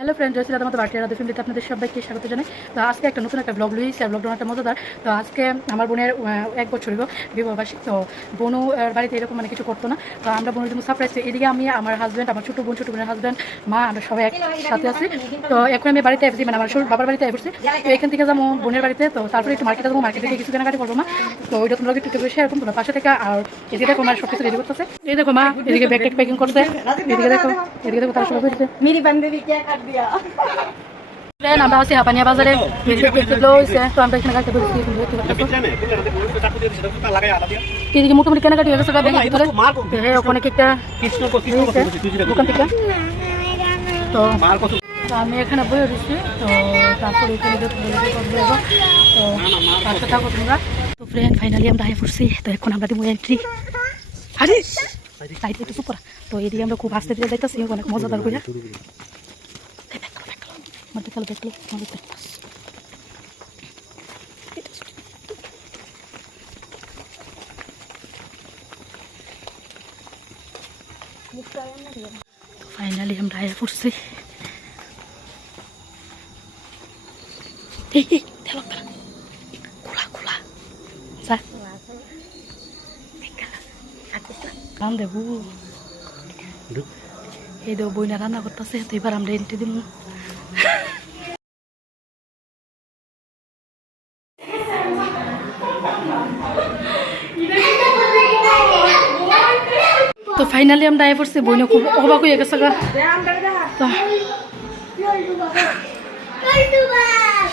Hello friend, Jayashree Radha মাতা ভাটিয়া রাধা ফ্যামিলিতে আপনাদের সবাইকে স্বাগত জানাই। তো আজকে একটা নতুন একটা ব্লগ লুইছি, আর ব্লগটা অনেকটা মজাদার। তো আজকে আমার বোনের 1 বছর হইব বিবাহবার্ষিকী। তো বোনও বাড়িতে এরকম মানে কিছু করতো না, তো আমরা বোনের জন্য সারপ্রাইজ। এদিকে আমি, আমার হাজব্যান্ড, আমার ছোটো বোনের হাজব্যান্ড, মা, আমরা সবাই একসাথে আছি। তো এখন আমি বাড়িতে আসছি, মানে আমার বাবার বাড়িতে আসছি। তো এখান থেকে যাবো বোনের বাড়িতে, তো তারপরে একটু মার্কেটে যাবো, মার্কেট থেকে কিছু কেনাকাটি করবো মা। তো ওইটা তোমরা একটু শেয়ার করুন তোমরা পাশে থেকে। আর এদিকে দেখো মা সব কিছু রেডি করতেছে। এই দেখো মা এদিকে ব্যাগ ট্যাগ প্যাকিং করছে, এদিকে দেখো তারা সবাই বলছে मेरी बंदगी क्या कर दिया। আমরা আছি হাপানিয়া বাজারে। তো আমরা এখানে গাড়িতে বসেছি, এদিকে মোটামুটি কেনাকাটি হয়ে গেছে ওখানে একটা দোকান থেকে। তো আমি এখানে বই দিচ্ছি, তো তারপরে এখানে তো পাশে থাকো তোমরা। তো ফ্রেন্ড ফাইনালি আমরা আয় পড়ছি। তো এখন আমরা দিব এন্ট্রি। আরে সাইডে একটু সুপার। তো এদিকে আমরা খুব আস্তে ধীরে যাইতেছি, অনেক মজাদার করে। ফাইনালি আমরা আয়া পড়ছি। দেবো এই দেবো বইনা রান্না করতেছে। তো এবার আমরা এন্ট্রি দিব। তো ফাইনালি আমরা আয় পড়ছি, বইনা খুব অবাক হয়ে গেছে গা।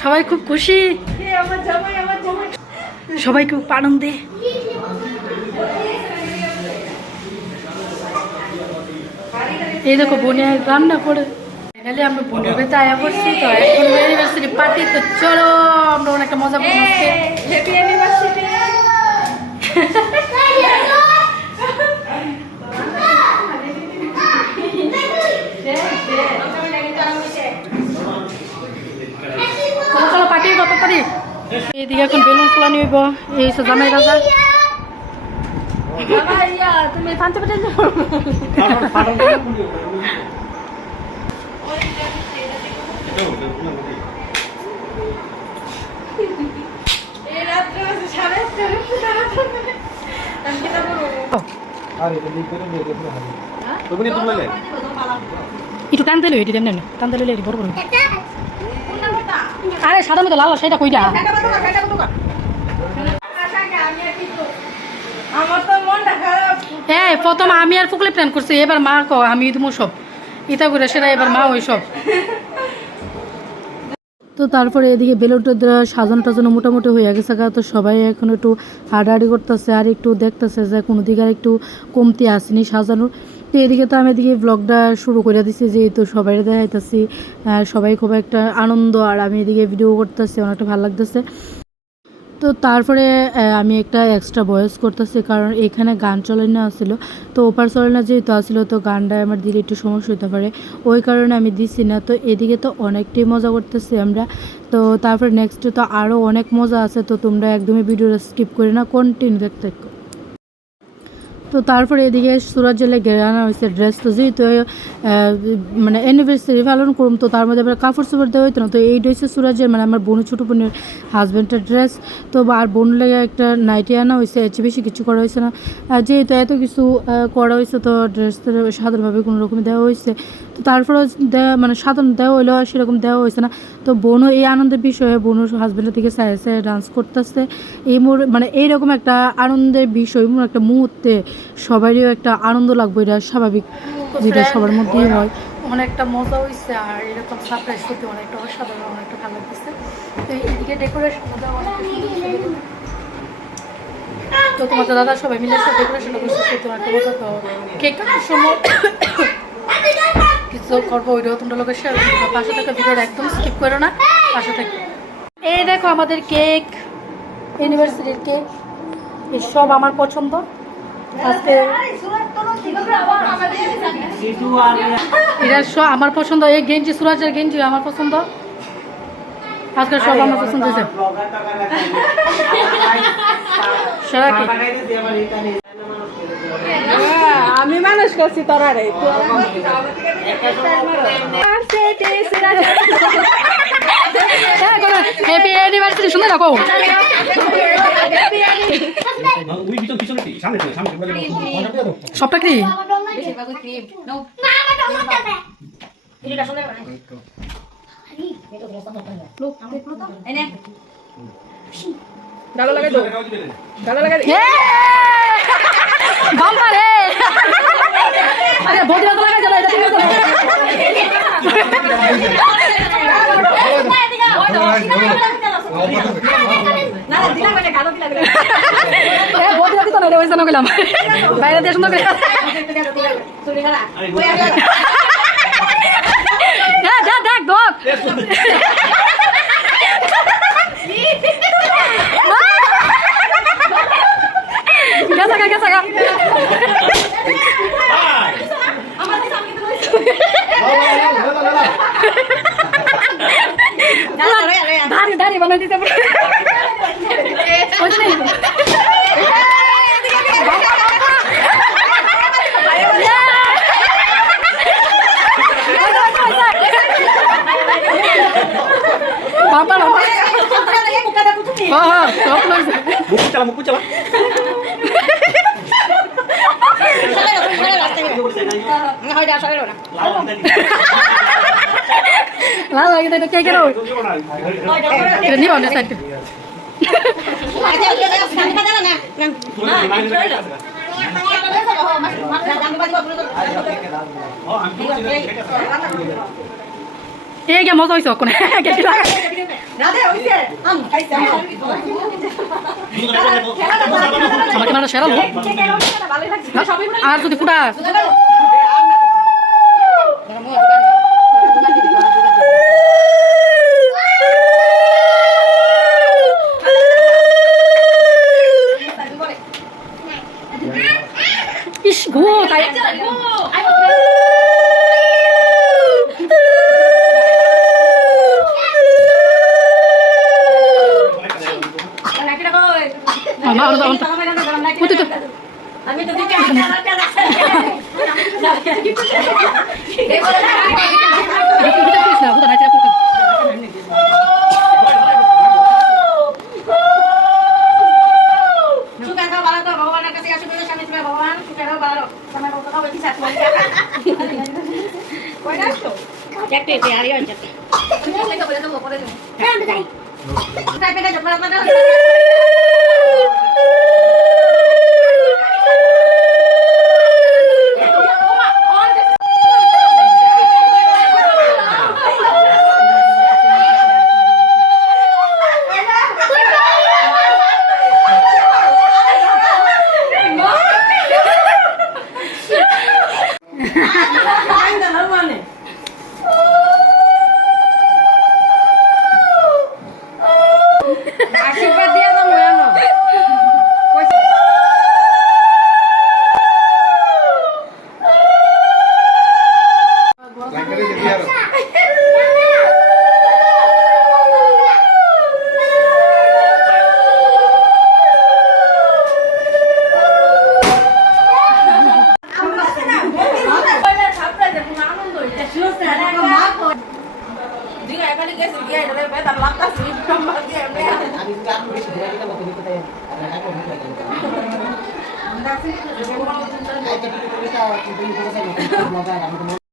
সবাই খুব খুশি, সবাই খুব আনন্দে। এই দেখো বোনে রান্না করে ফাইনালি আমরা বোনের বাড়িতে আয়া পড়ছি। তো এখন ইউনিভার্সিটি পার্টি, তো চলো আমরা অনেকটা মজা করি আজকে। Happy university. চলো পার্টি কত তারিখ। এইদিকে এখন বেলুন ফোলানি হইব। এই জামাই রাজা তুমি শান্তি পেটে একটু টান দিলে এটি তেমনি টান দিলে বড় বড়। আরে সাদা মতো লাল সেটা কইটা। হ্যাঁ প্রথম আমি আর ফুকলে প্ল্যান করছি, এবার মা কো আমি তুমি সব ইটা করে সেটা, এবার মা ওই সব। তো তারপরে এদিকে বেলুনটা সাজানো টাজানো মোটামুটি হয়ে গেছে। তো সবাই এখন একটু হাঁটাহাঁটি করতেছে, আর একটু দেখতেছে যে কোনো দিকে আর একটু কমতি আসেনি সাজানোর। তো এদিকে তো আমি এদিকে ব্লগটা শুরু করে দিচ্ছি, যেহেতু সবাই দেখাইতেছি, সবাই খুব একটা আনন্দ, আর আমি এদিকে ভিডিও করতেছি, অনেকটা ভালো লাগতেছে। তো তারপরে আমি একটা এক্সট্রা ভয়েস করতেছি, কারণ এখানে গান চলে না আসছিল। তো ওপার চলে না যেহেতু আসছিলো, তো গানটা আমার দিলে একটু সমস্যা হতে পারে, ওই কারণে আমি দিচ্ছি না। তো এদিকে তো অনেকটাই মজা করতেছি আমরা। তো তারপরে নেক্সটে তো আরও অনেক মজা আছে, তো তোমরা একদমই ভিডিওটা স্কিপ করে না, কন্টিনিউ দেখতে থাকো। তো তারপরে এদিকে সুরাজ জেলে ঘেরে আনা হয়েছে ড্রেস। তো যেহেতু মানে অ্যানিভার্সারি পালন করুন, তো তার মধ্যে আবার কাপড় চোপড় দেওয়া হইতো না। তো এই হয়েছে সুরাজের, মানে আমার বোনের ছোটো বোনের হাজব্যান্ডের ড্রেস। তো আর বোন লেগে একটা নাইটি আনা হয়েছে, এর চেয়ে বেশি কিছু করা হয়েছে না। যেহেতু এত কিছু করা হয়েছে, তো ড্রেস সাধারণভাবে কোনো রকম দেওয়া হয়েছে। তো তারপরে মানে সাধারণ দেওয়া হইলেও সেরকম দেওয়া হয়েছে না। তো বোনও এই আনন্দের বিষয়ে বোনের হাজব্যান্ডের দিকে চাইছে ডান্স করতেছে। এই মানে এইরকম একটা আনন্দের বিষয়, একটা মুহূর্তে সবারই একটা আনন্দ লাগবে, এটা স্বাভাবিক, যেটা সবার মধ্যেই হয়। অনেকটা মজা হয়েছে, আর এরকম সারপ্রাইজ করতে অনেকটা অসাধারণ, অনেকটা ভালো লাগতেছে। তো এইদিকে ডেকোরেশন তো তোমার দাদা সবাই মিলে ডেকোরেশনটা করছে, তোমার একটা মজা। তো কেক কাটার সময় কিছু করবো, ওইটাও তোমরা লোকের শেয়ার করবো। পাশে থেকে ভিডিওটা একদম স্কিপ করো না, পাশে থেকে। এই দেখো আমাদের কেক, ইউনিভার্সিটির কেক, এই সব আমার পছন্দ। আজকে এটা সব আমার পছন্দ। এই গেঞ্জি সুরাজের গেঞ্জি আমার পছন্দ, আজকে সব আমার পছন্দ হয়েছে। সেরা কি আমি মানুষ করছি তোরা রে হ্যাপি অ্যানিভার্সারি শুনে রাখো সবটা কি গালো লাগাই দো গালো লাগাই দে বাম্পার রে আরে বডিটা তো লাগা চলে এটা ঠিক আছে না দিলা মানে গালো দিলা এ বডিটা তো না রে ওইসব না কইলাম বাইরে দিয়ে সুন্দর করে চুরি করা দেখ দেখ দেখ দোক গেছে গা দাঁড়িয়ে দাঁড়িয়ে বানাই দিতে পারে বাবা বাবা হ্যাঁ সব লোক মুখ চালা লাল লাগে তো কে কেন এটা নিও না সাইড এই কে মজা হইছে কোনে কেটে লাগা আমাকে না সেরালো আর যদি ফুটা ইস গো তাই আমি তো আশীর্বাদ দিয়ে দাও না Ay,